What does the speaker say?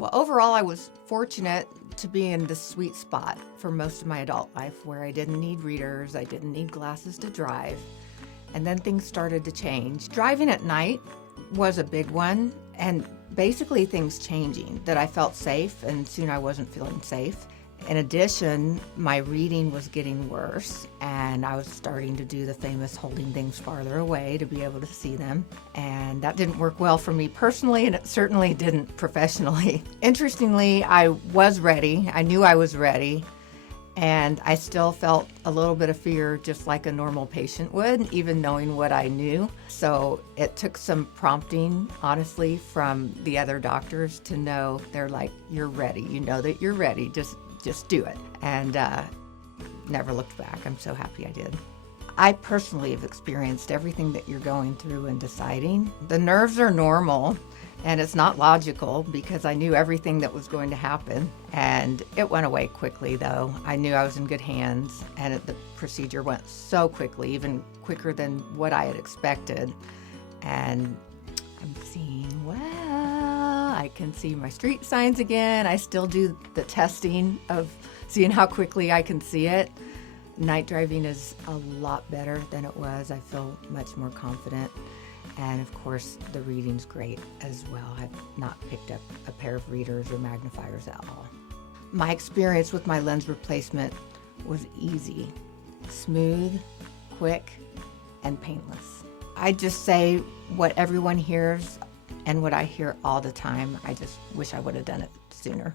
Well, overall, I was fortunate to be in the sweet spot for most of my adult life where I didn't need readers, I didn't need glasses to drive, and then things started to change. Driving at night was a big one, and basically things changing, that I felt safe and soon I wasn't feeling safe. In addition, my reading was getting worse, and I was starting to do the famous holding things farther away to be able to see them. And that didn't work well for me personally, and it certainly didn't professionally. Interestingly, I was ready. I knew I was ready, and I still felt a little bit of fear just like a normal patient would, even knowing what I knew. So it took some prompting, honestly, from the other doctors to know, they're like, you're ready. You know that you're ready. Just do it. And never looked back. I'm so happy I did. I personally have experienced everything that you're going through and deciding. The nerves are normal, and it's not logical because I knew everything that was going to happen. And it went away quickly, though. I knew I was in good hands, and the procedure went so quickly, even quicker than what I had expected. And I'm seeing well. I can see my street signs again. I still do the testing of seeing how quickly I can see it. Night driving is a lot better than it was. I feel much more confident. And of course, the reading's great as well. I've not picked up a pair of readers or magnifiers at all. My experience with my lens replacement was easy, smooth, quick, and painless. I just say what everyone hears and what I hear all the time. I just wish I would have done it sooner.